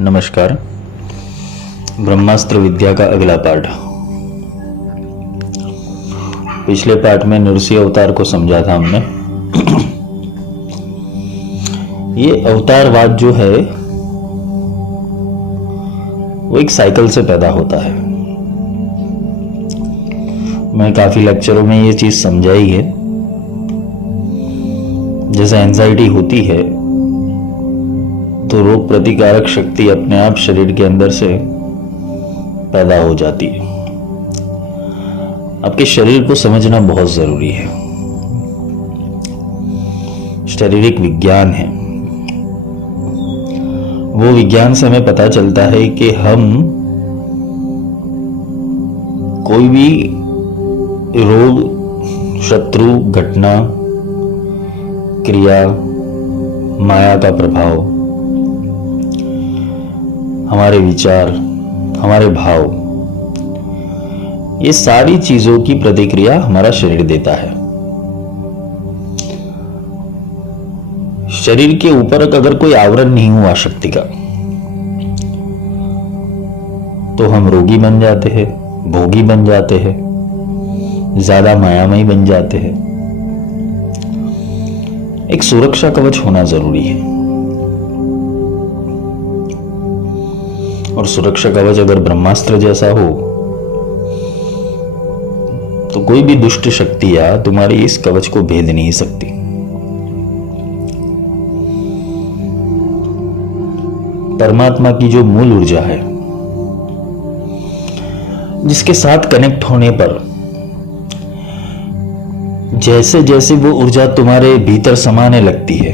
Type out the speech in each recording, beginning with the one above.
नमस्कार। ब्रह्मास्त्र विद्या का अगला पाठ। पिछले पाठ में नृसिंह अवतार को समझा था हमने। ये अवतारवाद जो है वो एक साइकिल से पैदा होता है। मैं काफी लेक्चरों में ये चीज समझाई है। जैसे एंजाइटी होती है तो रोग प्रतिकारक शक्ति अपने आप शरीर के अंदर से पैदा हो जाती है। आपके शरीर को समझना बहुत जरूरी है। शारीरिक विज्ञान है, वो विज्ञान से हमें पता चलता है कि हम कोई भी रोग, शत्रु, घटना, क्रिया, माया का प्रभाव, हमारे विचार, हमारे भाव, ये सारी चीजों की प्रतिक्रिया हमारा शरीर देता है। शरीर के ऊपर अगर कोई आवरण नहीं हुआ शक्ति का तो हम रोगी बन जाते हैं, भोगी बन जाते हैं, ज्यादा मायामयी बन जाते हैं। एक सुरक्षा कवच होना जरूरी है। और सुरक्षा कवच अगर ब्रह्मास्त्र जैसा हो तो कोई भी दुष्ट शक्तियां तुम्हारी इस कवच को भेद नहीं सकती। परमात्मा की जो मूल ऊर्जा है, जिसके साथ कनेक्ट होने पर जैसे जैसे वो ऊर्जा तुम्हारे भीतर समाने लगती है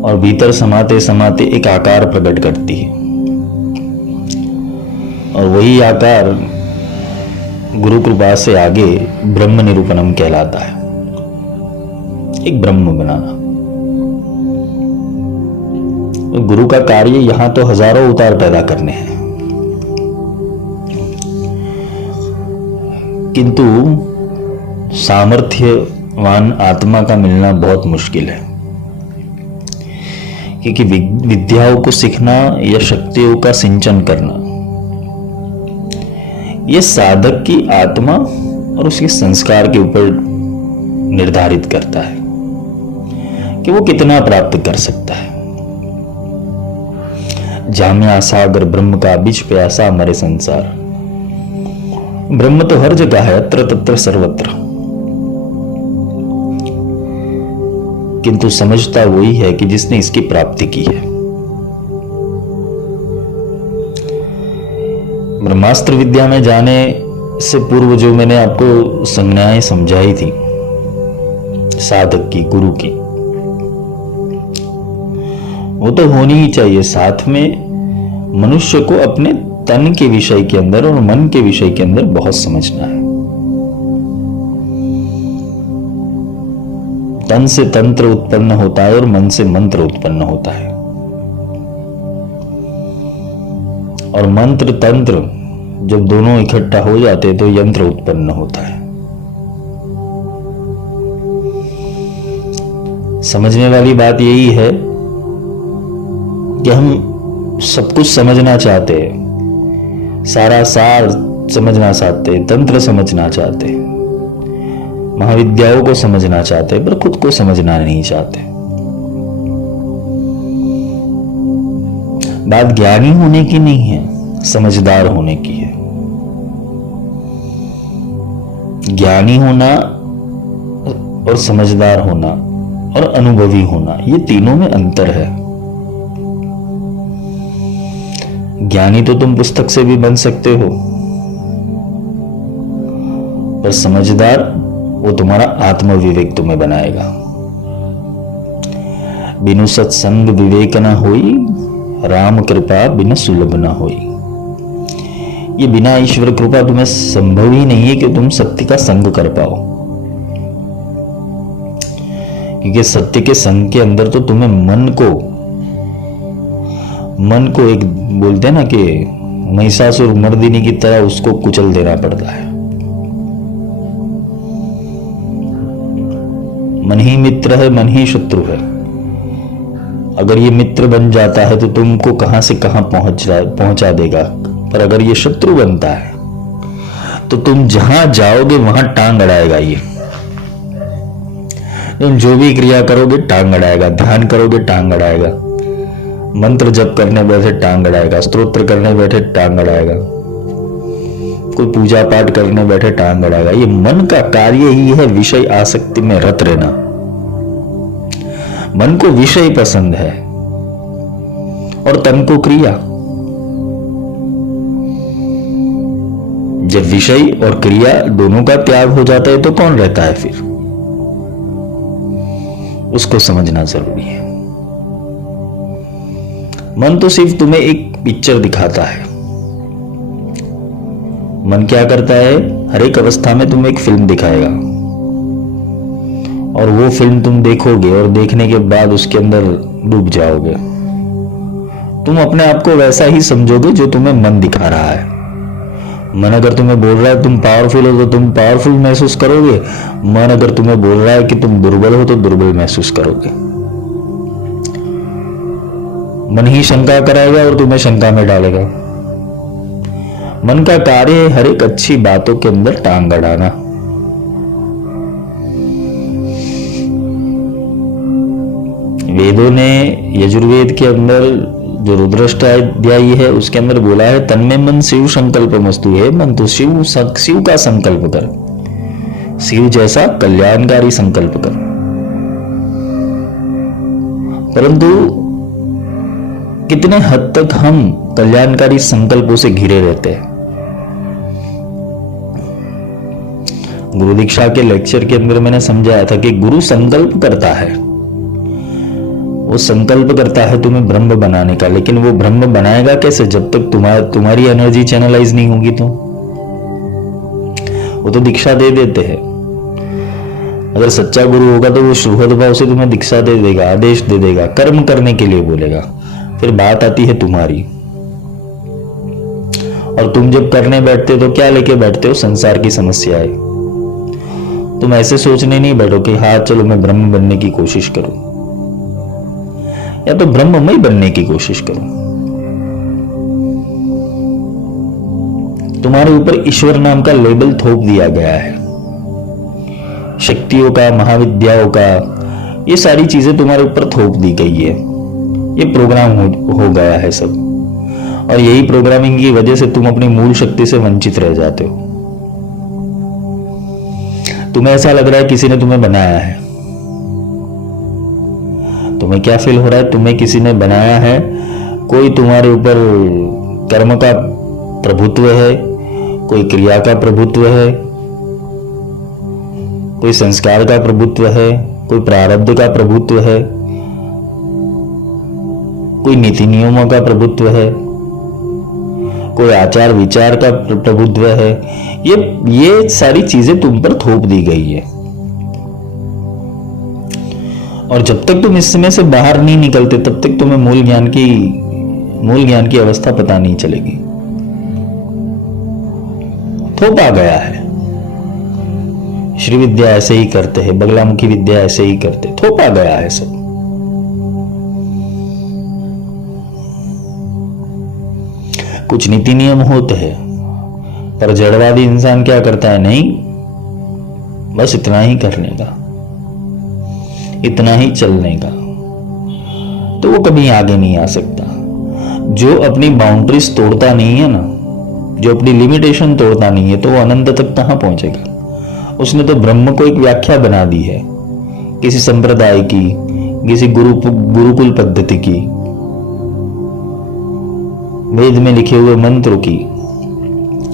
और भीतर समाते समाते एक आकार प्रकट करती है, और वही आकार गुरु कृपा से आगे ब्रह्म निरूपणम कहलाता है। एक ब्रह्म बनाना। गुरु का कार्य यहां तो हजारों अवतार पैदा करने हैं, किंतु सामर्थ्यवान आत्मा का मिलना बहुत मुश्किल है। क्योंकि विद्याओं को सीखना या शक्तियों का सिंचन करना यह साधक की आत्मा और उसके संस्कार के ऊपर निर्धारित करता है कि वो कितना प्राप्त कर सकता है। जाम्या सागर ब्रह्म का बीच प्यासा मरे संसार। ब्रह्म तो हर जगह है, अत्र तत्र सर्वत्र, किंतु समझता वही है कि जिसने इसकी प्राप्ति की है। ब्रह्मास्त्र विद्या में जाने से पूर्व जो मैंने आपको संज्ञाएं समझाई थी साधक की, गुरु की, वो तो होनी ही चाहिए। साथ में मनुष्य को अपने तन के विषय के अंदर और मन के विषय के अंदर बहुत समझना है। तन से तंत्र उत्पन्न होता है और मन से मंत्र उत्पन्न होता है, और मंत्र तंत्र जब दोनों इकट्ठा हो जाते तो यंत्र उत्पन्न होता है। समझने वाली बात यही है कि हम सब कुछ समझना चाहते हैं, सारा सार समझना चाहते हैं, तंत्र समझना चाहते हैं, महाविद्याओं को समझना चाहते हैं, पर खुद को समझना नहीं चाहते। बात ज्ञानी होने की नहीं है, समझदार होने की है। ज्ञानी होना और समझदार होना और अनुभवी होना, ये तीनों में अंतर है। ज्ञानी तो तुम पुस्तक से भी बन सकते हो, पर समझदार वो तुम्हारा आत्म विवेक तुम्हें बनाएगा। बिनु सत्संग विवेक न होई, राम कृपा बिना सुलभ न होई। ये बिना ईश्वर कृपा तुम्हें संभव ही नहीं है कि तुम सत्य का संग कर पाओ, क्योंकि सत्य के संग के अंदर तो तुम्हें मन को एक बोलते हैं ना कि महिषासुर मर्दिनी की तरह उसको कुचल देना पड़ता है। मन ही मित्र है, मन ही शत्रु है। अगर ये मित्र बन जाता है तो तुमको कहां से कहां पहुंचा देगा, पर अगर ये शत्रु बनता है तो तुम जहां जाओगे वहां टांग अड़ाएगा। ये तुम जो भी क्रिया करोगे टांग अड़ाएगा, ध्यान करोगे टांग अड़ाएगा, मंत्र जप करने बैठे टांग अड़ाएगा, स्तोत्र करने बैठे टांग अड़ाएगा, कोई पूजा पाठ करने बैठे टांग अड़ाएगा। ये मन का कार्य ही है विषय आसक्ति में रत रहना। मन को विषय पसंद है और तन को क्रिया। जब विषय और क्रिया दोनों का त्याग हो जाता है तो कौन रहता है फिर? उसको समझना जरूरी है। मन तो सिर्फ तुम्हें एक पिक्चर दिखाता है। मन क्या करता है, हर एक अवस्था में तुम्हें एक फिल्म दिखाएगा और वो फिल्म तुम देखोगे और देखने के बाद उसके अंदर डूब जाओगे। तुम अपने आप को वैसा ही समझोगे जो तुम्हें मन दिखा रहा है। मन अगर तुम्हें बोल रहा है तुम पावरफुल हो तो तुम पावरफुल महसूस करोगे। मन अगर तुम्हें बोल रहा है कि तुम दुर्बल हो तो दुर्बल महसूस करोगे। मन ही शंका कराएगा और तुम्हें शंका में डालेगा। मन का कार्य है हर एक अच्छी बातों के अंदर टांग अड़ाना। वेदों ने यजुर्वेद के अंदर जो रुद्राष्टाध्यायी है उसके अंदर बोला है, तन में मन शिव संकल्प मस्तु है। मन तो शिव का संकल्प कर, शिव जैसा कल्याणकारी संकल्प कर। परंतु कितने हद तक हम कल्याणकारी संकल्पों से घिरे रहते हैं। गुरु दीक्षा के लेक्चर के अंदर मैंने समझाया था कि गुरु संकल्प करता है, वो संकल्प करता है तुम्हें ब्रह्म बनाने का, लेकिन वो ब्रह्म बनाएगा कैसे जब तक तुम्हारी एनर्जी चैनलाइज नहीं होगी। तो वो तो दीक्षा दे देते हैं। अगर सच्चा गुरु होगा तो वो शुभद भाव से तुम्हें दीक्षा दे देगा, आदेश दे देगा, कर्म करने के लिए बोलेगा। फिर बात आती है तुम्हारी, और तुम जब करने बैठते हो तो क्या लेके बैठते हो? संसार की समस्याएं। तुम ऐसे सोचने नहीं बैठो कि हाँ चलो मैं ब्रह्म बनने की कोशिश करूं, या तो ब्रह्ममय बनने की कोशिश करो। तुम्हारे ऊपर ईश्वर नाम का लेबल थोप दिया गया है, शक्तियों का, महाविद्याओं का, ये सारी चीजें तुम्हारे ऊपर थोप दी गई है। ये प्रोग्राम हो गया है सब, और यही प्रोग्रामिंग की वजह से तुम अपनी मूल शक्ति से वंचित रह जाते हो। तुम्हें ऐसा लग रहा है किसी ने तुम्हें बनाया है। तुम्हें क्या फील हो रहा है? तुम्हें किसी ने बनाया है, कोई तुम्हारे ऊपर कर्म का प्रभुत्व है, कोई क्रिया का प्रभुत्व है, कोई संस्कार का प्रभुत्व है, कोई प्रारब्ध का प्रभुत्व है, कोई नीति नियमों का प्रभुत्व है, कोई आचार विचार का प्रभुत्व है। ये सारी चीजें तुम पर थोप दी गई है, और जब तक तुम इसमें से बाहर नहीं निकलते तब तक तुम्हें मूल ज्ञान की अवस्था पता नहीं चलेगी। थोपा गया है। श्री विद्या ऐसे ही करते हैं, बगलामुखी विद्या ऐसे ही करते, थोपा गया है सब। कुछ नीति नियम होते हैं, पर जड़वादी इंसान क्या करता है? नहीं, बस इतना ही करने का, इतना ही चलने का, तो वो कभी आगे नहीं आ सकता। जो अपनी बाउंड्रीज तोड़ता नहीं है ना, जो अपनी लिमिटेशन तोड़ता नहीं है, तो वो अनंत तक कहां पहुंचेगा। उसने तो ब्रह्म को एक व्याख्या बना दी है, किसी संप्रदाय की, किसी गुरुकुल पद्धति की, वेद में लिखे हुए मंत्रों की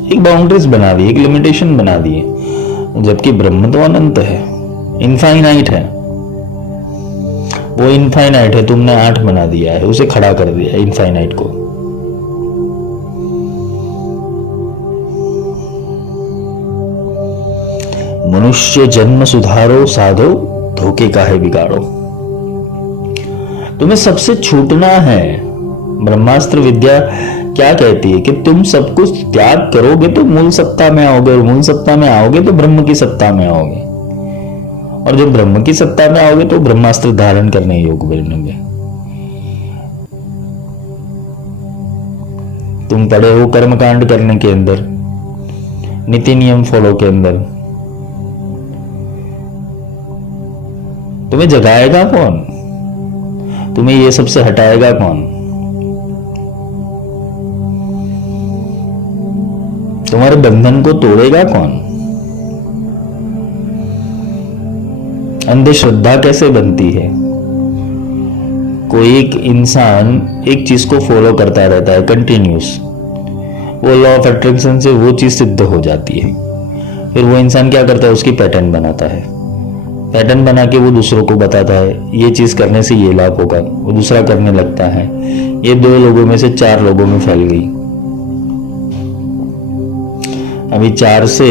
एक बाउंड्रीज बना दी, एक लिमिटेशन बना दी है। जबकि ब्रह्म तो अनंत है, इनफाइनाइट है। वो इनफाइनाइट है, तुमने 8 बना दिया है, उसे खड़ा कर दिया इनफाइनाइट को। मनुष्य जन्म सुधारो, साधो धोखे का है बिगाड़ो। तुम्हें सबसे छूटना है। ब्रह्मास्त्र विद्या क्या कहती है कि तुम सब कुछ त्याग करोगे तो मूल सत्ता में आओगे, और मूल सत्ता में आओगे तो ब्रह्म की सत्ता में आओगे, और जब ब्रह्म की सत्ता में आओगे तो ब्रह्मास्त्र धारण करने योग्य बनेंगे। तुम पड़े हो कर्मकांड करने के अंदर, नीति नियम फॉलो के अंदर। तुम्हें जगाएगा कौन? तुम्हें ये सबसे हटाएगा कौन? तुम्हारे बंधन को तोड़ेगा कौन? अंधश्रद्धा कैसे बनती है? कोई एक इंसान एक चीज को फॉलो करता रहता है कंटिन्यूस, वो लॉ ऑफ अट्रैक्शन से वो चीज सिद्ध हो जाती है। फिर वो इंसान क्या करता है? उसकी पैटर्न बनाता है। पैटर्न बना के वो दूसरों को बताता है ये चीज करने से ये लाभ होगा, वो दूसरा करने लगता है। ये 2 लोगों में से 4 लोगों में फैल गई। अभी 4 से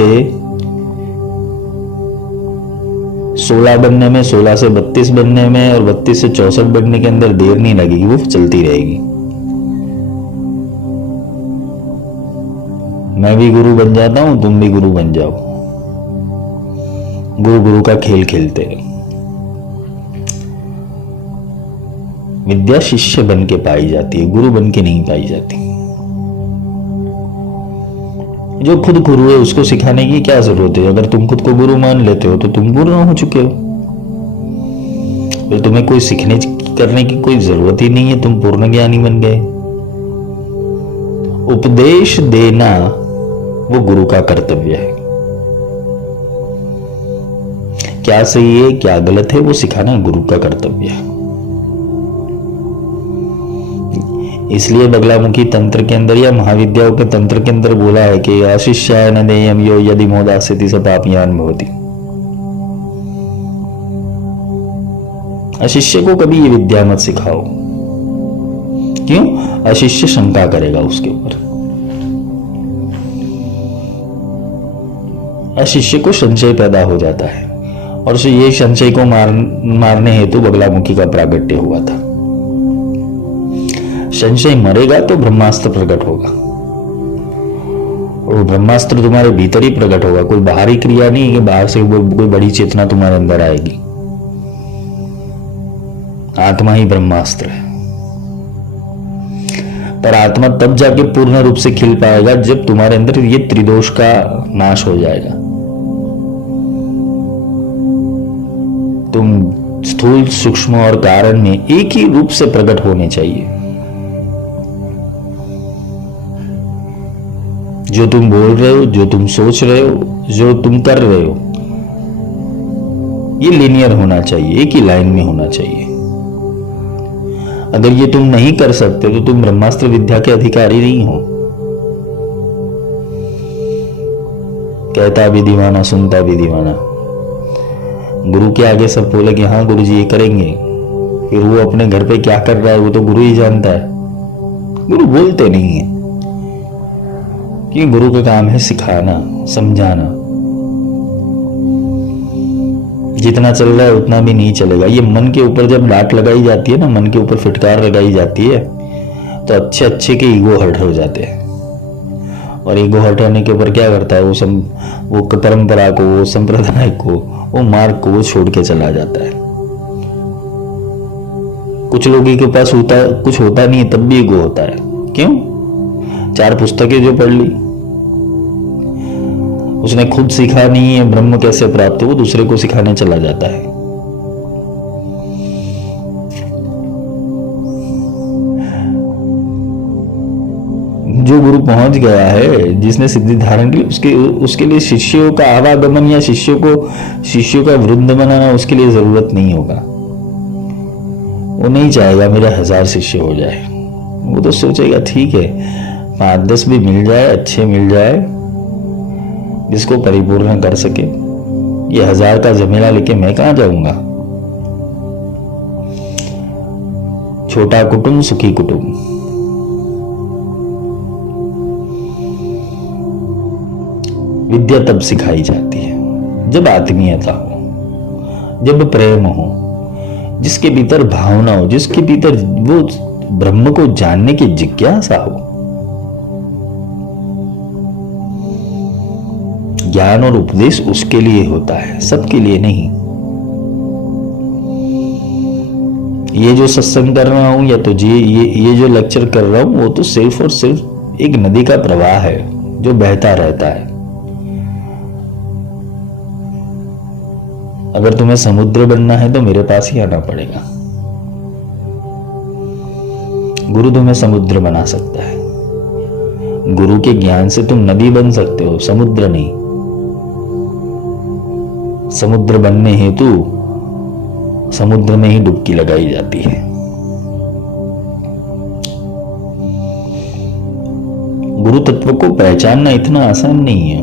16 बनने में, 16 से 32 बनने में और 32 से 64 बनने के अंदर देर नहीं लगेगी, वो चलती रहेगी। मैं भी गुरु बन जाता हूं, तुम भी गुरु बन जाओ। गुरु गुरु का खेल खेलते हैं। विद्या शिष्य बन के पाई जाती है, गुरु बन के नहीं पाई जाती। जो खुद गुरु है उसको सिखाने की क्या जरूरत है? अगर तुम खुद को गुरु मान लेते हो तो तुम पूर्ण हो चुके हो। फिर तुम्हें कोई सीखने करने की कोई जरूरत ही नहीं है, तुम पूर्ण ज्ञानी बन गए। उपदेश देना वो गुरु का कर्तव्य है। क्या सही है क्या गलत है वो सिखाना गुरु का कर्तव्य है। इसलिए बगलामुखी तंत्र के अंदर या महाविद्याओं के तंत्र के अंदर बोला है कि अशिष्याय न देयम यो यदि मोदास्यति स पापीयान भवति। अशिष्य को कभी ये विद्या मत सिखाओ। क्यों? अशिष्य शंका करेगा उसके ऊपर। अशिष्य को संशय पैदा हो जाता है और ये संशय को मारने हेतु बगलामुखी का प्रागट्य हुआ था। संशय मरेगा तो ब्रह्मास्त्र प्रकट होगा और ब्रह्मास्त्र तुम्हारे भीतर ही प्रकट होगा। कोई बाहरी क्रिया नहीं कि बाहर से कोई बड़ी चेतना तुम्हारे अंदर आएगी। आत्मा ही ब्रह्मास्त्र है। पर आत्मा तब जाके पूर्ण रूप से खिल पाएगा जब तुम्हारे अंदर ये त्रिदोष का नाश हो जाएगा। तुम स्थूल सूक्ष्म और कारण में एक ही रूप से प्रकट होने चाहिए। जो तुम बोल रहे हो, जो तुम सोच रहे हो, जो तुम कर रहे हो, ये लीनियर होना चाहिए, एक ही लाइन में होना चाहिए। अगर ये तुम नहीं कर सकते तो तुम ब्रह्मास्त्र विद्या के अधिकारी नहीं हो। कहता भी दीवाना सुनता भी दीवाना। गुरु के आगे सब बोले कि हाँ गुरु जी ये करेंगे, फिर वो अपने घर पे क्या कर रहा है वो तो गुरु ही जानता है। गुरु बोलते नहीं है कि गुरु का काम है सिखाना, समझाना। जितना चल रहा है उतना भी नहीं चलेगा। ये मन के ऊपर जब डांट लगाई जाती है ना, मन के ऊपर फिटकार लगाई जाती है तो अच्छे अच्छे के ईगो हर्ट हो जाते हैं। और ईगो हर्ट होने के ऊपर क्या करता है वो परंपरा को, वो संप्रदाय को, वो मार्ग को वो छोड़ के चला जाता है। कुछ लोगों के पास कुछ होता नहीं है तब भी ईगो होता है। क्यों? 4 पुस्तकें जो पढ़ ली, उसने खुद सीखा नहीं है ब्रह्म कैसे प्राप्त हो, वो दूसरे को सिखाने चला जाता है। जो गुरु पहुंच गया है, जिसने सिद्धि धारण की, उसके लिए शिष्यों का आवागमन या शिष्यों का वृंद बनाना उसके लिए जरूरत नहीं होगा। वो नहीं चाहेगा मेरा 1000 शिष्य हो जाए। वो तो सोचेगा ठीक है 5-10 भी मिल जाए, अच्छे मिल जाए, जिसको परिपूर्ण कर सके। ये 1000 का झमेला लेके मैं कहां जाऊंगा। छोटा कुटुंब सुखी कुटुंब। विद्या तब सिखाई जाती है जब आत्मीयता हो, जब प्रेम हो, जिसके भीतर भावना हो, जिसके भीतर वो ब्रह्म को जानने की जिज्ञासा हो। ज्ञान और उपदेश उसके लिए होता है, सबके लिए नहीं। ये जो सत्संग कर रहा हूं या तो ये जो लेक्चर कर रहा हूं वो तो सिर्फ और सिर्फ एक नदी का प्रवाह है जो बहता रहता है। अगर तुम्हें समुद्र बनना है तो मेरे पास ही आना पड़ेगा। गुरु तुम्हें समुद्र बना सकता है। गुरु के ज्ञान से तुम नदी बन सकते हो, समुद्र नहीं। समुद्र बनने हेतु समुद्र में ही डुबकी लगाई जाती है। गुरु तत्व को पहचानना इतना आसान नहीं है,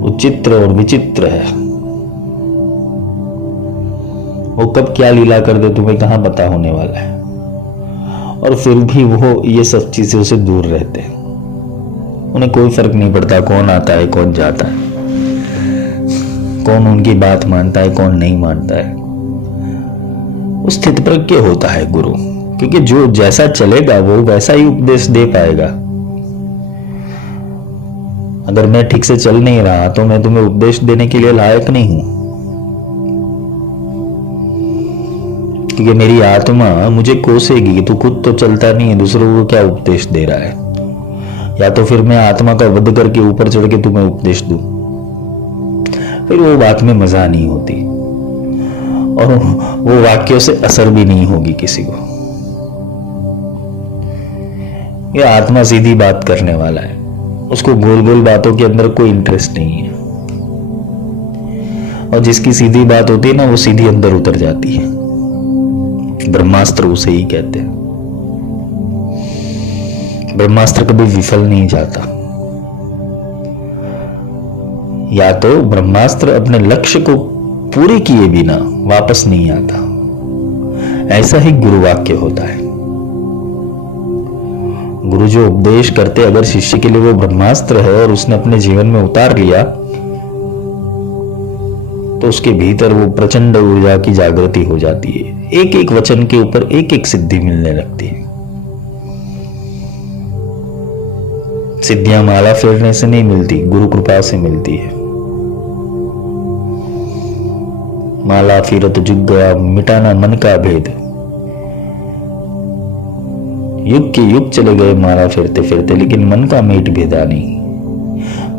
वो चित्र और विचित्र है। वो कब क्या लीला कर दे तुम्हें कहां पता होने वाला है, और फिर भी वो ये सब चीजों से दूर रहते हैं। उन्हें कोई फर्क नहीं पड़ता कौन आता है कौन जाता है, कौन उनकी बात मानता है कौन नहीं मानता है। वो स्थित प्रज्ञ होता है गुरु, क्योंकि जो जैसा चलेगा वो वैसा ही उपदेश दे पाएगा। अगर मैं ठीक से चल नहीं रहा तो मैं तुम्हें उपदेश देने के लिए लायक नहीं हूं, क्योंकि मेरी आत्मा मुझे कोसेगी कि तू खुद तो चलता नहीं है, दूसरों को क्या उपदेश दे रहा है। या तो फिर मैं आत्मा का वध करके ऊपर चढ़ के तुम्हें उपदेश दूं, फिर वो बात में मजा नहीं होती और वो वाक्यों से असर भी नहीं होगी किसी को। ये आत्मा सीधी बात करने वाला है, उसको गोल गोल बातों के अंदर कोई इंटरेस्ट नहीं है। और जिसकी सीधी बात होती है ना, वो सीधी अंदर उतर जाती है। ब्रह्मास्त्र उसे ही कहते हैं। ब्रह्मास्त्र कभी विफल नहीं जाता। या तो ब्रह्मास्त्र अपने लक्ष्य को पूरे किए बिना वापस नहीं आता। ऐसा ही गुरु वाक्य होता है। गुरु जो उपदेश करते, अगर शिष्य के लिए वो ब्रह्मास्त्र है और उसने अपने जीवन में उतार लिया, तो उसके भीतर वो प्रचंड ऊर्जा की जागृति हो जाती है। एक एक वचन के ऊपर एक एक सिद्धि मिलने लगती है। सिद्धियां माला फेरने से नहीं मिलती, गुरु कृपा से मिलती है। माला फिरत जुग गया, मिटाना मन का भेद। युग के युग चले गए माला फिरते फिरते, लेकिन मन का मेट भेदा नहीं।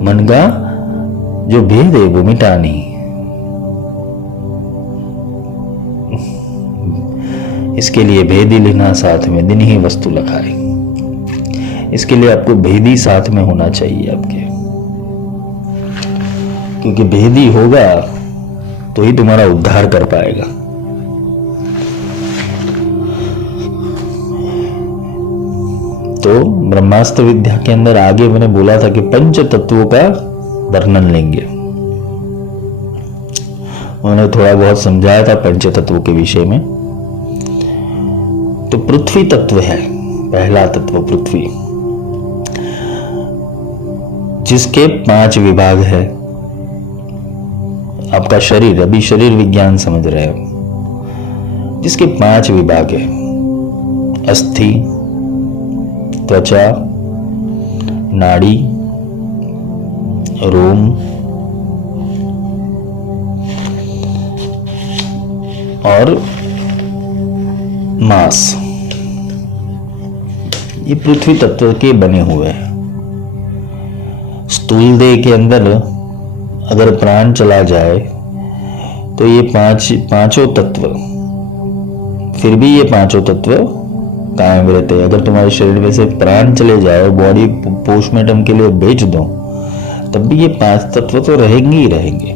मन का जो भेद है वो मिटा नहीं। इसके लिए भेदी लेना साथ में, दिन ही वस्तु लखाए। इसके लिए आपको भेदी साथ में होना चाहिए आपके, क्योंकि भेदी होगा तो ही तुम्हारा उद्धार कर पाएगा। तो ब्रह्मास्त्र विद्या के अंदर आगे मैंने बोला था कि पंच तत्वों का वर्णन लेंगे। उन्होंने थोड़ा बहुत समझाया था पंच तत्वों के विषय में। तो पृथ्वी तत्व है पहला तत्व, पृथ्वी, जिसके 5 विभाग है। आपका शरीर, अभी शरीर विज्ञान समझ रहे हैं, जिसके 5 विभाग है। अस्थि, त्वचा, नाड़ी, रोम और मांस। ये पृथ्वी तत्व के बने हुए हैं। स्थूल देह के अंदर अगर प्राण चला जाए तो ये पांचों तत्व, फिर भी ये पांचों तत्व कायम रहते हैं। अगर तुम्हारे शरीर में से प्राण चले जाए, बॉडी पोस्टमार्टम के लिए भेज दो, तब भी ये 5 तत्व तो रहेंगे ही रहेंगे।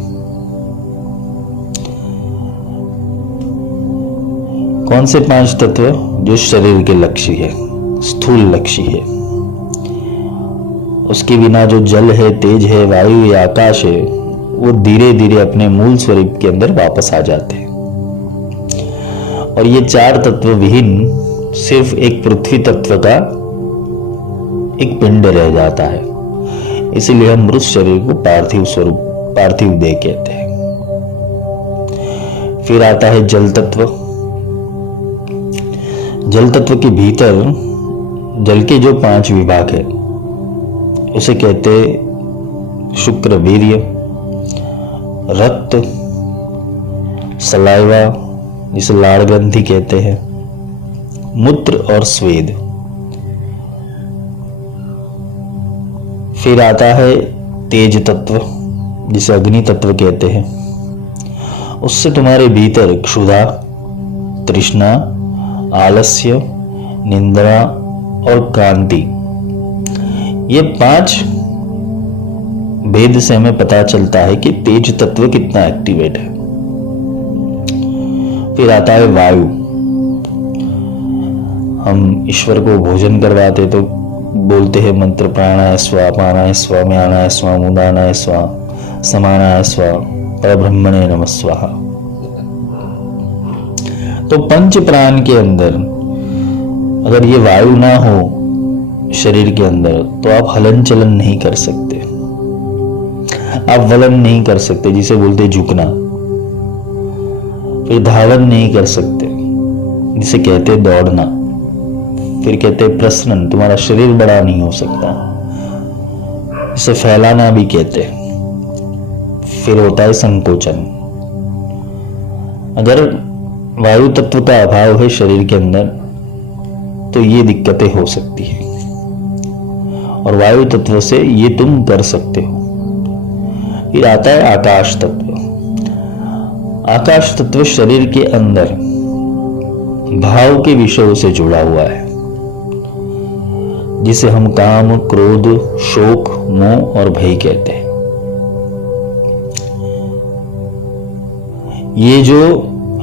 कौन से 5 तत्व? जो शरीर के लक्ष्य है, स्थूल लक्ष्य है। उसके बिना जो जल है, तेज है, वायु है, आकाश है, वो धीरे धीरे अपने मूल स्वरूप के अंदर वापस आ जाते हैं। और ये 4 तत्व विहीन सिर्फ एक पृथ्वी तत्व का एक पिंड रह जाता है। इसीलिए हम मृत शरीर को पार्थिव स्वरूप, पार्थिव देह कहते हैं। फिर आता है जल तत्व। जल तत्व के भीतर जल के जो 5 विभाग है उसे कहते शुक्र, वीर्य, रक्त, सलाइवा जिसे लाड़ ग्रंथि कहते हैं, मूत्र और स्वेद। फिर आता है तेज तत्व, जिसे अग्नि तत्व कहते हैं। उससे तुम्हारे भीतर क्षुधा, तृष्णा, आलस्य, निंद्रा और कांति, ये 5 भेद से हमें पता चलता है कि तेज तत्व कितना एक्टिवेट है। फिर आता है वायु। हम ईश्वर को भोजन करवाते तो बोलते हैं मंत्र, प्राणाय स्वा, पानाय स्वा, म्यानाय स्वा, मुदानाय स्वा, समानाय स्वा, परब्रह्मणे नमः स्वाहा। तो पंच प्राण के अंदर अगर ये वायु ना हो शरीर के अंदर तो आप हलन चलन नहीं कर सकते, आप वलन नहीं कर सकते, जिसे बोलते झुकना। फिर धावन नहीं कर सकते, जिसे कहते दौड़ना। फिर कहते प्रसनन, तुम्हारा शरीर बड़ा नहीं हो सकता, इसे फैलाना भी कहते। फिर होता है संकोचन। अगर वायु तत्व का अभाव है शरीर के अंदर तो ये दिक्कतें हो सकती है, और वायु तत्व से ये तुम कर सकते हो। फिर आता है आकाश तत्व। आकाश तत्व शरीर के अंदर भाव के विषयों से जुड़ा हुआ है, जिसे हम काम, क्रोध, शोक, मोह और भय कहते हैं। ये जो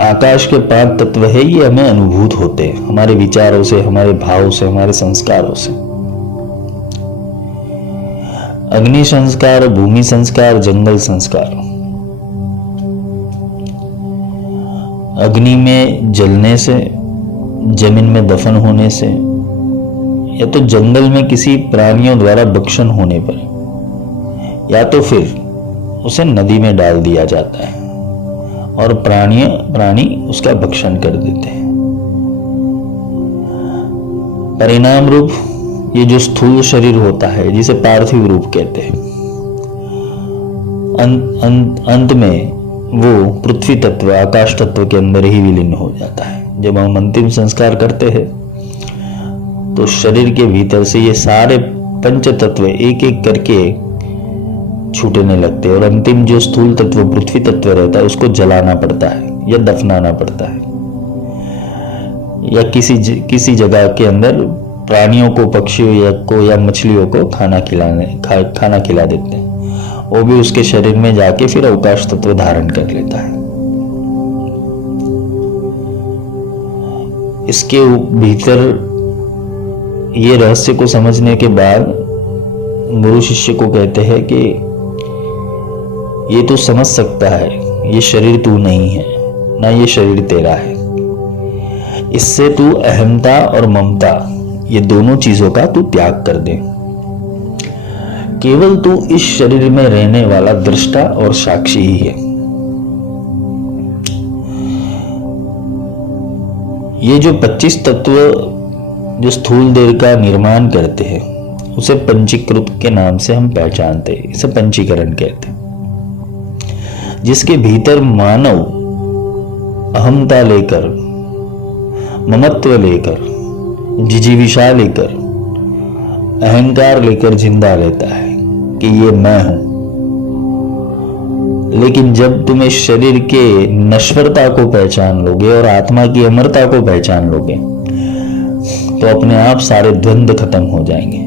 आकाश के 5 तत्व है ये हमें अनुभूत होते हैं हमारे विचारों से, हमारे भाव से, हमारे संस्कारों से। अग्नि संस्कार, भूमि संस्कार, जंगल संस्कार। अग्नि में जलने से, जमीन में दफन होने से, या तो जंगल में किसी प्राणियों द्वारा भक्षण होने पर, या तो फिर उसे नदी में डाल दिया जाता है और प्राणी उसका भक्षण कर देते हैं। परिणाम रूप ये जो स्थूल शरीर होता है, जिसे पार्थिव रूप कहते हैं, अंत में वो पृथ्वी तत्व, आकाश तत्व के अंदर ही विलीन हो जाता है। जब हम अंतिम संस्कार करते हैं तो शरीर के भीतर से ये सारे पंच तत्व एक एक करके छूटने लगते हैं, और अंतिम जो स्थूल तत्व, पृथ्वी तत्व रहता है, उसको जलाना पड़ता है या दफनाना पड़ता है, या किसी जगह के अंदर प्राणियों को, पक्षियों को या मछलियों को खाना खिला देते हैं। वो भी उसके शरीर में जाके फिर अवकाश तत्व धारण कर लेता है। इसके भीतर ये रहस्य को समझने के बाद गुरु शिष्य को कहते हैं कि ये तू समझ सकता है, ये शरीर तू नहीं है, ना ये शरीर तेरा है। इससे तू अहमता और ममता, ये दोनों चीजों का तू त्याग कर दे। केवल तू इस शरीर में रहने वाला दृष्टा और साक्षी ही है। ये जो 25 तत्व जो स्थूल देह का निर्माण करते हैं, उसे पंचीकृत के नाम से हम पहचानते हैं, इसे पंचीकरण कहते हैं। जिसके भीतर मानव अहमता लेकर, ममत्व लेकर, जिजीविषा लेकर, अहंकार लेकर जिंदा रहता है कि ये मैं हूं। लेकिन जब तुम इस शरीर के नश्वरता को पहचान लोगे और आत्मा की अमरता को पहचान लोगे तो अपने आप सारे द्वंद्व खत्म हो जाएंगे।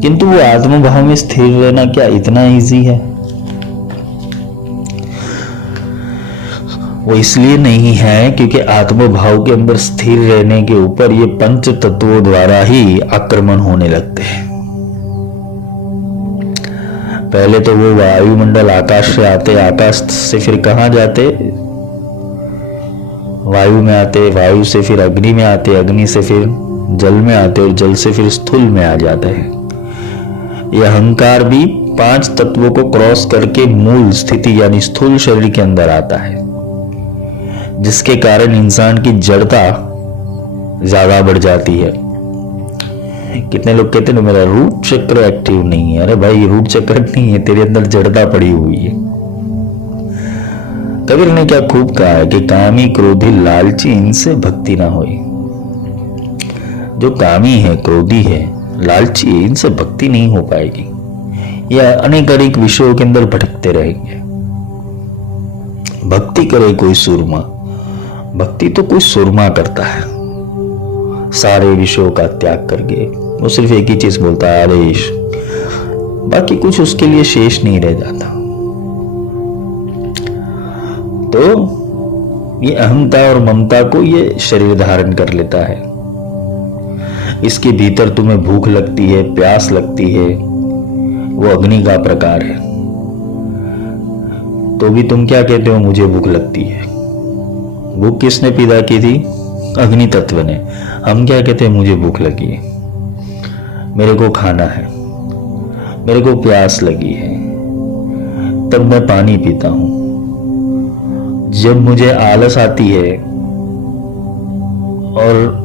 किंतु वो आत्मभाव में स्थिर रहना क्या इतना इजी है? वो इसलिए नहीं है क्योंकि आत्मभाव के अंदर स्थिर रहने के ऊपर ये पंच तत्वों द्वारा ही आक्रमण होने लगते हैं। पहले तो वो वायुमंडल आकाश से आते, आकाश से फिर कहां जाते? वायु में आते, वायु से फिर अग्नि में आते, अग्नि से फिर जल में आते, और जल से फिर स्थूल में आ जाते हैं। यह अहंकार भी 5 तत्वों को क्रॉस करके मूल स्थिति यानी स्थूल शरीर के अंदर आता है, जिसके कारण इंसान की जड़ता ज्यादा बढ़ जाती है। कितने लोग कहते हैं ना मेरा रूट चक्र एक्टिव नहीं है। अरे भाई, रूट चक्र नहीं है, तेरे अंदर जड़ता पड़ी हुई है। कबीर ने क्या खूब कहा है कि कामी, क्रोधी, लालची, इनसे भक्ति ना होई। जो कामी है, क्रोधी है, लालची, इनसे भक्ति नहीं हो पाएगी, या अनेक अनेक विषयों के अंदर भटकते रहेंगे। भक्ति करे कोई सुरमा, भक्ति तो कोई सुरमा करता है, सारे विषयों का त्याग करके वो सिर्फ एक ही चीज बोलता है, आदेश, बाकी कुछ उसके लिए शेष नहीं रह जाता। तो ये अहंता और ममता को ये शरीर धारण कर लेता है। इसके भीतर तुम्हें भूख लगती है, प्यास लगती है, वो अग्नि का प्रकार है। तो भी तुम क्या कहते हो, मुझे भूख लगती है। भूख किसने पैदा की थी? अग्नि तत्व ने। हम क्या कहते हैं, मुझे भूख लगी है, मेरे को खाना है, मेरे को प्यास लगी है, तब मैं पानी पीता हूं। जब मुझे आलस आती है और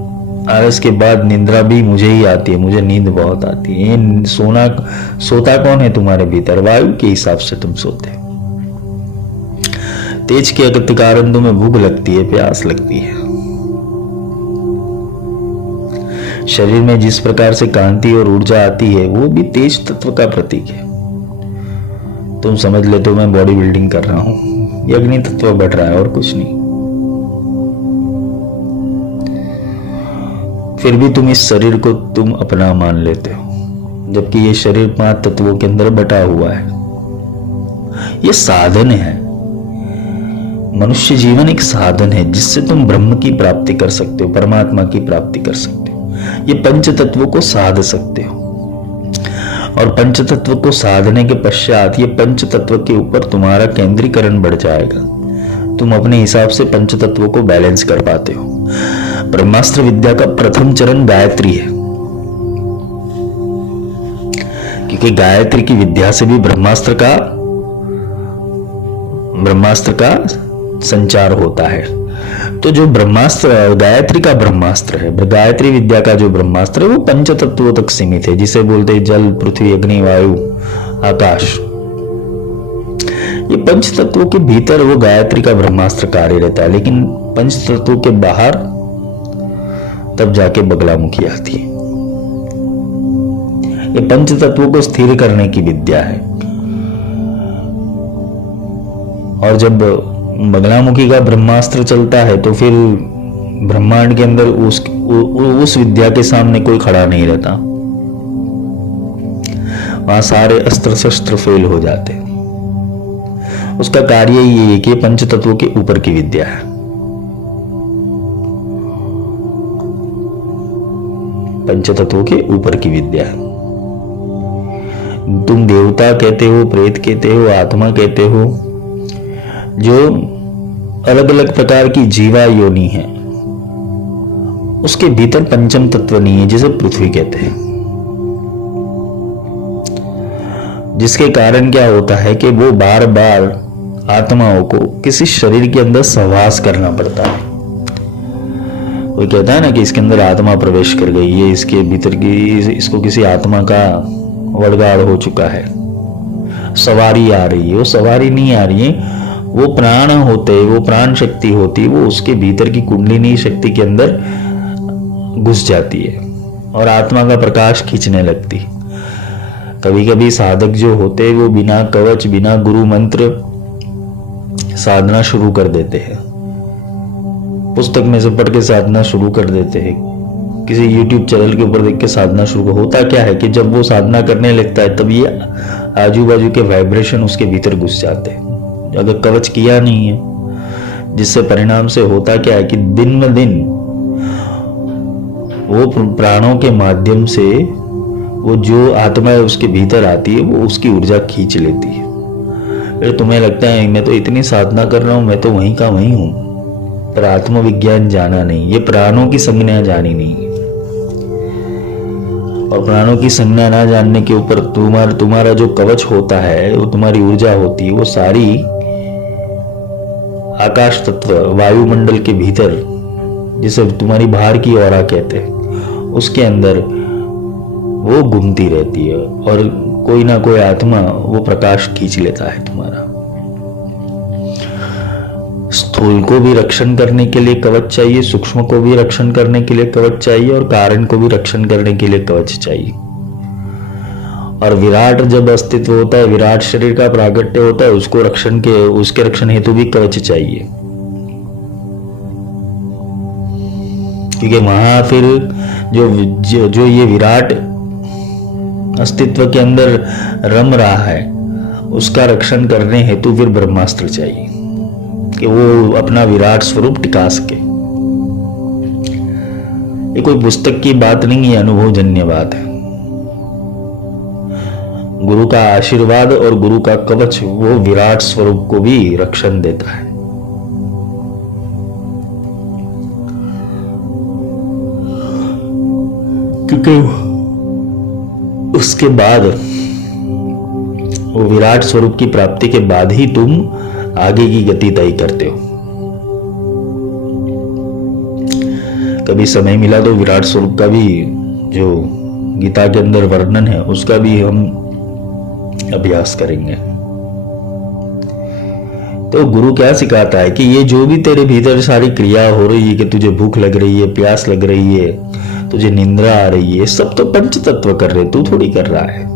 आलस के बाद निंद्रा भी मुझे ही आती है, मुझे नींद बहुत आती है। ये सोता कौन है तुम्हारे भीतर? वायु के हिसाब से तुम सोते हो। तेज के कारण तुम्हें भूख लगती है, प्यास लगती है। शरीर में जिस प्रकार से कांति और ऊर्जा आती है वो भी तेज तत्व का प्रतीक है। तुम समझ ले तो मैं बॉडी बिल्डिंग कर रहा हूं, ये अग्नि तत्व बढ़ रहा है और कुछ नहीं। फिर भी तुम इस शरीर को तुम अपना मान लेते हो, जबकि ये शरीर 5 तत्वों के अंदर बटा हुआ है। ये साधन है। मनुष्य जीवन एक साधन है जिससे तुम ब्रह्म की प्राप्ति कर सकते हो, परमात्मा की प्राप्ति कर सकते हो। ये पंच तत्वों को साध सकते हो, और पंच तत्व को साधने के पश्चात ये पंच तत्व के ऊपर तुम्हारा केंद्रीकरण बढ़ जाएगा। तुम अपने हिसाब से पंच तत्वों को बैलेंस कर पाते हो। ब्रह्मास्त्र विद्या का प्रथम चरण गायत्री है, क्योंकि गायत्री की विद्या से भी ब्रह्मास्त्र का संचार होता है। तो जो ब्रह्मास्त्र, गायत्री का ब्रह्मास्त्र है, गायत्री विद्या का जो ब्रह्मास्त्र है वो पंच तत्वों तक सीमित है, जिसे बोलते हैं जल, पृथ्वी, अग्नि, वायु, आकाश। ये पंच तत्वों के भीतर वो गायत्री का ब्रह्मास्त्र कार्य रहता है, लेकिन पंच तत्वों के बाहर तब जाके बगलामुखी आती है। ये पंच तत्वों को स्थिर करने की विद्या है। और जब बगलामुखी का ब्रह्मास्त्र चलता है तो फिर ब्रह्मांड के अंदर उस विद्या के सामने कोई खड़ा नहीं रहता। वहां सारे अस्त्र शस्त्र फेल हो जाते। उसका कार्य ये है कि पंच तत्वों के ऊपर की विद्या है। पंच तत्वों के ऊपर की विद्या है। तुम देवता कहते हो, प्रेत कहते हो, आत्मा कहते हो, जो अलग अलग प्रकार की जीवा योनि है, उसके भीतर पंचम तत्व नहीं है, जिसे पृथ्वी कहते हैं। जिसके कारण क्या होता है कि वो बार बार आत्माओं को किसी शरीर के अंदर सहवास करना पड़ता है। कोई कहता है ना कि इसके अंदर आत्मा प्रवेश कर गई, ये इसके भीतर की, इसको किसी आत्मा का वड़गाड़ हो चुका है, सवारी आ रही है। वो सवारी नहीं आ रही है, वो प्राण होते, वो प्राण शक्ति होती, वो उसके भीतर की कुंडलिनी शक्ति के अंदर घुस जाती है और आत्मा का प्रकाश खींचने लगती। कभी कभी साधक जो होते वो बिना कवच, बिना गुरु मंत्र साधना शुरू कर देते हैं। पुस्तक में से पढ़ के साधना शुरू कर देते हैं, किसी YouTube चैनल के ऊपर देख के साधना शुरू। होता क्या है कि जब वो साधना करने लगता है तब ये आजू बाजू के वाइब्रेशन उसके भीतर घुस जाते हैं। अगर कवच किया नहीं है, जिससे परिणाम से होता क्या है कि दिन में दिन वो प्राणों के माध्यम से वो जो आत्मा है उसके भीतर आती है, वो उसकी ऊर्जा खींच लेती है। फिर तुम्हें लगता है मैं तो इतनी साधना कर रहा हूं, मैं तो वहीं का वहीं हूं, पर आत्मविज्ञान जाना नहीं, ये प्राणों की संज्ञा जानी नहीं। और प्राणों की संज्ञा ना जानने के ऊपर तुम्हारा जो कवच होता है, वो तुम्हारी ऊर्जा होती है, वो सारी आकाश तत्व, वायुमंडल के भीतर, जिसे तुम्हारी बाहर की औरा कहते हैं, उसके अंदर वो घूमती रहती है और कोई ना कोई आत्मा वो प्रकाश खींच लेता है तुम्हारा। स्थूल को भी रक्षण करने के लिए कवच चाहिए, सूक्ष्म को भी रक्षण करने के लिए कवच चाहिए, और कारण को भी रक्षण करने के लिए कवच चाहिए। और विराट जब अस्तित्व होता है, विराट शरीर का प्रागट्य होता है, उसको उसके रक्षण हेतु भी कवच चाहिए। क्योंकि वहां फिर जो ये विराट अस्तित्व के अंदर रम रहा है, उसका रक्षण करने हेतु फिर ब्रह्मास्त्र चाहिए कि वो अपना विराट स्वरूप टिका सके। ये कोई पुस्तक की बात नहीं है, अनुभवजन्य बात है। गुरु का आशीर्वाद और गुरु का कवच वो विराट स्वरूप को भी रक्षण देता है। क्योंकि उसके बाद, वो विराट स्वरूप की प्राप्ति के बाद ही तुम आगे की गति तय करते हो। कभी समय मिला तो विराट स्वरूप का भी जो गीता के अंदर वर्णन है उसका भी हम अभ्यास करेंगे। तो गुरु क्या सिखाता है कि ये जो भी तेरे भीतर सारी क्रिया हो रही है, कि तुझे भूख लग रही है, प्यास लग रही है, तुझे निंद्रा आ रही है, सब तो पंच तत्व कर रहे, तू थोड़ी कर रहा है।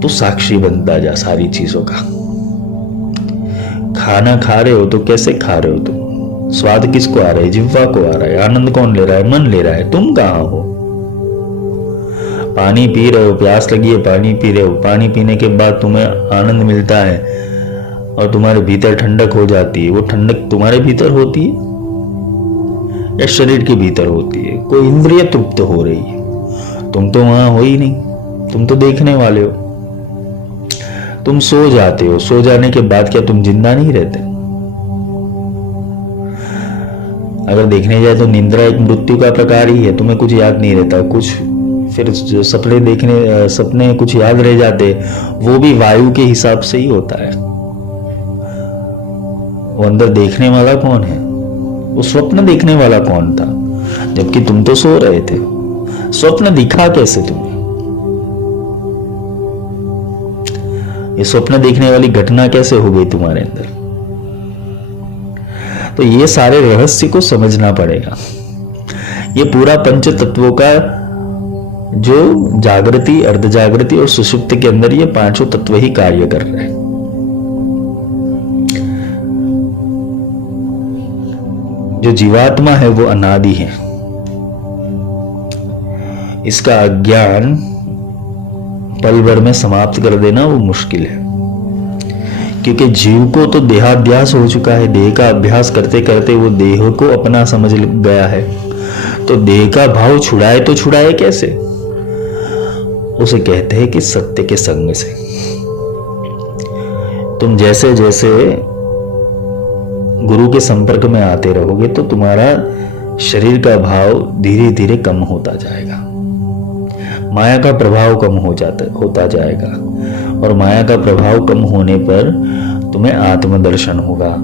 तू साक्षी बनता जा सारी चीजों का। खाना खा रहे हो तो कैसे खा रहे हो तुम? स्वाद किसको आ रहा है? जिह्वा को आ रहा है। आनंद कौन ले रहा है? मन ले रहा है। तुम कहां हो? पानी पी रहे हो, प्यास लगी है, पानी पी रहे हो, पानी पीने के बाद तुम्हें आनंद मिलता है और तुम्हारे भीतर ठंडक हो जाती है। वो ठंडक तुम्हारे भीतर होती है या शरीर के भीतर होती है? कोई इंद्रिय तृप्त हो रही है, तुम तो वहां हो ही नहीं, तुम तो देखने वाले हो। तुम सो जाते हो, सो जाने के बाद क्या तुम जिंदा नहीं रहते? अगर देखने जाए तो निंद्रा एक मृत्यु का प्रकार ही है। तुम्हें कुछ याद नहीं रहता, कुछ फिर सपने कुछ याद रह जाते, वो भी वायु के हिसाब से ही होता है। वो अंदर देखने वाला कौन है? वो स्वप्न देखने वाला कौन था? जबकि तुम तो सो रहे थे। स्वप्न दिखा कैसे तुम्हें? ये स्वप्न देखने वाली घटना कैसे हो गई तुम्हारे अंदर? तो ये सारे रहस्य को समझना पड़ेगा। ये पूरा पंच तत्वों का जो जागृति, अर्ध जागृति और सुषुप्ति के अंदर ये पांचों तत्व ही कार्य कर रहे हैं। जो जीवात्मा है वो अनादि है। इसका अज्ञान पल भर में समाप्त कर देना वो मुश्किल है, क्योंकि जीव को तो देहाभ्यास हो चुका है। देह का अभ्यास करते करते वो देह को अपना समझ गया है। तो देह का भाव छुड़ाए तो छुड़ाए कैसे? उसे कहते हैं कि सत्य के संग से। तुम जैसे जैसे गुरु के संपर्क में आते रहोगे तो तुम्हारा शरीर का भाव धीरे धीरे कम होता जाएगा, माया का प्रभाव कम होता जाएगा, और माया का प्रभाव कम होने पर तुम्हें आत्मदर्शन होगा।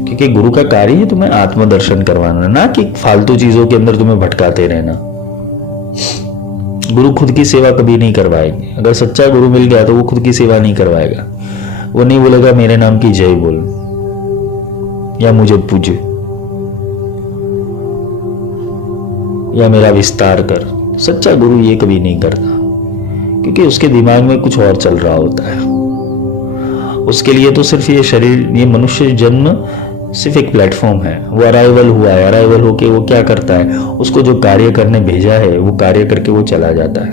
क्योंकि गुरु का कार्य है तुम्हें आत्मदर्शन करवाना, ना कि फालतू चीजों के अंदर तुम्हें भटकाते रहना। गुरु खुद की सेवा कभी नहीं करवाएंगे। अगर सच्चा गुरु मिल गया तो वो खुद की सेवा नहीं करवाएगा। वो नहीं बोलेगा मेरे नाम की जय बोल या मुझे पूज या मेरा विस्तार कर। सच्चा गुरु ये कभी नहीं करता, क्योंकि उसके दिमाग में कुछ और चल रहा होता है। उसके लिए तो सिर्फ ये शरीर, ये मनुष्य जन्म सिर्फ एक प्लेटफॉर्म है। वो अराइवल हुआ है, अराइवल होके वो क्या करता है? उसको जो कार्य करने भेजा है वो कार्य करके वो चला जाता है।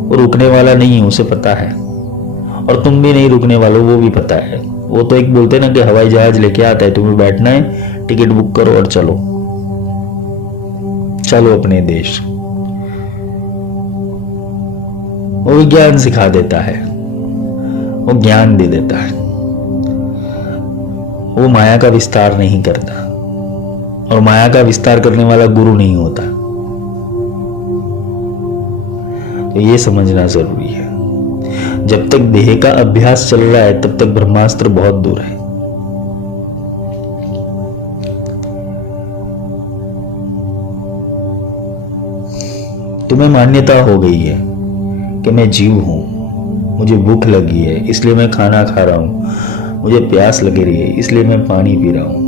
वो रुकने वाला नहीं है, उसे पता है। और तुम भी नहीं रुकने वाले, वो भी पता है। वो तो एक बोलते ना कि हवाई जहाज लेके आता है, तुम्हें बैठना है, टिकट बुक करो और चलो अपने देश। वो विज्ञान सिखा देता है, वो ज्ञान दे देता है, वो माया का विस्तार नहीं करता। और माया का विस्तार करने वाला गुरु नहीं होता। तो ये समझना जरूरी है। जब तक देह का अभ्यास चल रहा है तब तक ब्रह्मास्त्र बहुत दूर है। तुम्हें मान्यता हो गई है कि मैं जीव हूं, मुझे भूख लगी है इसलिए मैं खाना खा रहा हूं, मुझे प्यास लगी रही है इसलिए मैं पानी पी रहा हूं।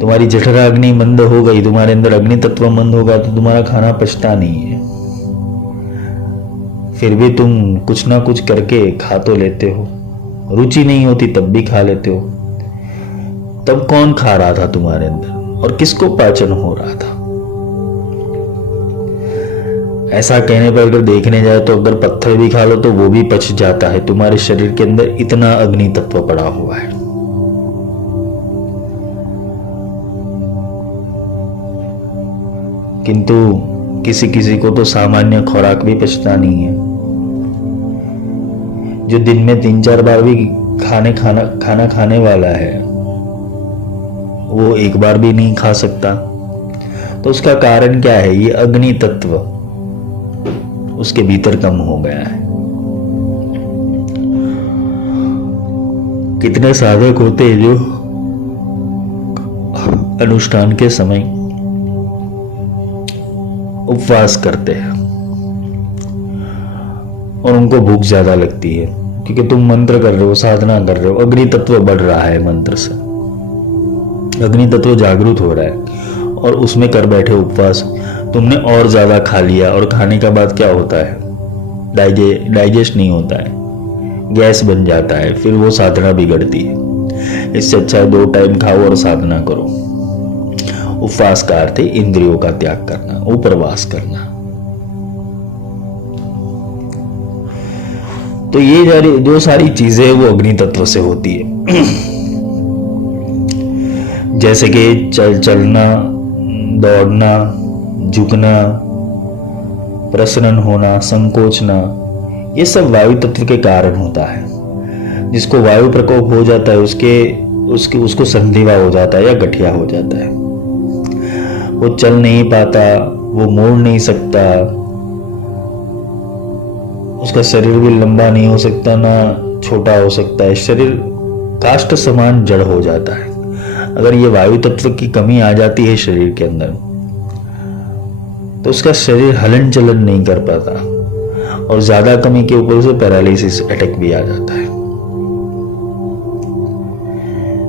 तुम्हारी जठराग्नि मंद हो गई, तुम्हारे अंदर अग्नि तत्व मंद होगा तो तुम्हारा खाना पचता नहीं है, फिर भी तुम कुछ ना कुछ करके खा तो लेते हो। रुचि नहीं होती तब भी खा लेते हो। तब कौन खा रहा था तुम्हारे अंदर और किसको पाचन हो रहा था? ऐसा कहने पर अगर देखने जाए तो अगर पत्थर भी खा लो तो वो भी पच जाता है। तुम्हारे शरीर के अंदर इतना अग्नि तत्व पड़ा हुआ है। किंतु किसी किसी को तो सामान्य खुराक भी पचता नहीं है। जो दिन में 3-4 बार भी खाना खाने वाला है वो एक बार भी नहीं खा सकता। तो उसका कारण क्या है? ये अग्नि तत्व उसके भीतर कम हो गया है। कितने साधक होते हैं जो अनुष्ठान के समय उपवास करते हैं और उनको भूख ज्यादा लगती है, क्योंकि तुम मंत्र कर रहे हो, साधना कर रहे हो, अग्नि तत्व बढ़ रहा है, मंत्र से अग्नि तत्व जागृत हो रहा है और उसमें कर बैठे उपवास। तुमने और ज्यादा खा लिया और खाने का बाद क्या होता है? डाइजेस्ट नहीं होता है, गैस बन जाता है, फिर वो साधना बिगड़ती है। इससे अच्छा है 2 टाइम खाओ और साधना करो। उपवास का अर्थ है इंद्रियों का त्याग करना, उपरवास करना। तो ये जो सारी चीजें वो अग्नि तत्व से होती है। जैसे कि चलना, दौड़ना, झुकना, प्रसन्न होना, संकोचना, ये सब वायु तत्व के कारण होता है। जिसको वायु प्रकोप हो जाता है उसको संधिवा हो जाता है या गठिया हो जाता है। वो चल नहीं पाता, वो मोड़ नहीं सकता, उसका शरीर भी लंबा नहीं हो सकता ना छोटा हो सकता है। शरीर काष्ठ समान जड़ हो जाता है। अगर ये वायु तत्व की कमी आ जाती है शरीर के अंदर तो उसका शरीर हलन चलन नहीं कर पाता और ज्यादा कमी के ऊपर से पैरालिसिस अटैक भी आ जाता है।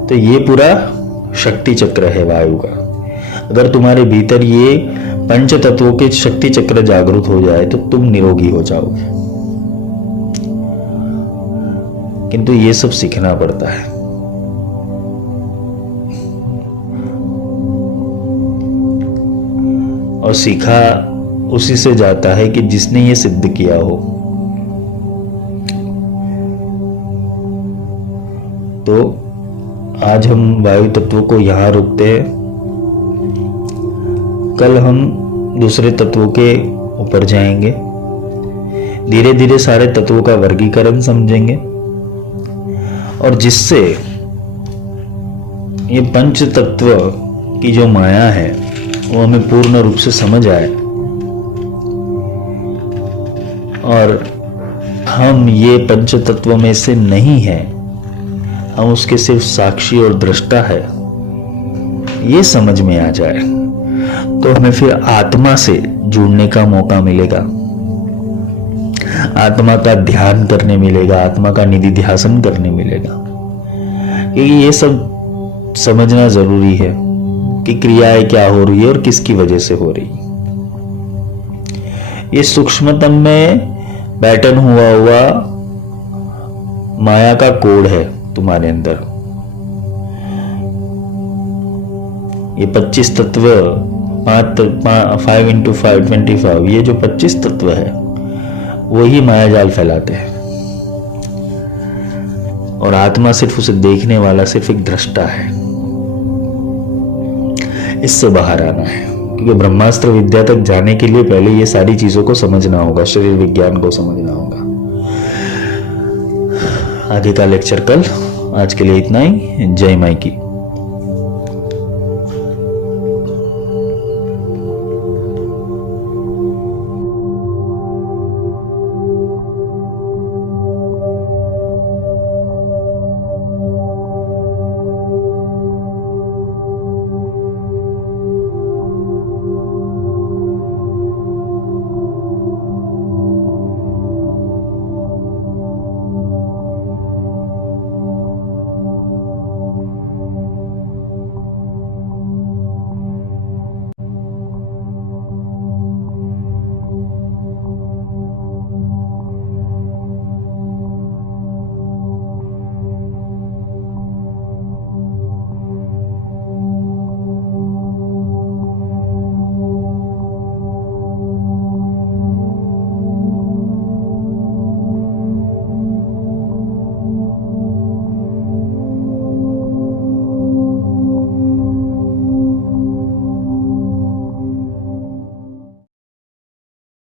तो ये पूरा शक्ति चक्र है वायु का। अगर तुम्हारे भीतर ये पंच तत्वों के शक्ति चक्र जागृत हो जाए तो तुम निरोगी हो जाओगे। किंतु ये सब सीखना पड़ता है। और सीखा उसी से जाता है कि जिसने ये सिद्ध किया हो। तो आज हम वायु तत्व को यहां रुकते हैं। कल हम दूसरे तत्वों के ऊपर जाएंगे। धीरे धीरे सारे तत्वों का वर्गीकरण समझेंगे और जिससे ये पंच तत्व की जो माया है वो हमें पूर्ण रूप से समझ आए और हम ये पंच तत्व में से नहीं है, हम उसके सिर्फ साक्षी और दृष्टा है, ये समझ में आ जाए तो हमें फिर आत्मा से जुड़ने का मौका मिलेगा, आत्मा का ध्यान करने मिलेगा, आत्मा का निधिध्यासन करने मिलेगा। क्योंकि ये सब समझना जरूरी है कि क्रियाएं क्या हो रही है और किसकी वजह से हो रही। ये सूक्ष्मतम में पैटर्न हुआ माया का कोड है तुम्हारे अंदर। ये 25 तत्व 5 into 5 25, ये जो 25 तत्व है वही माया जाल फैलाते हैं और आत्मा सिर्फ उसे देखने वाला, सिर्फ एक दृष्टा है। इससे बाहर आना है, क्योंकि ब्रह्मास्त्र विद्या तक जाने के लिए पहले ये सारी चीजों को समझना होगा, शरीर विज्ञान को समझना होगा। आगे का लेक्चर कल। आज के लिए इतना ही। जय माई की।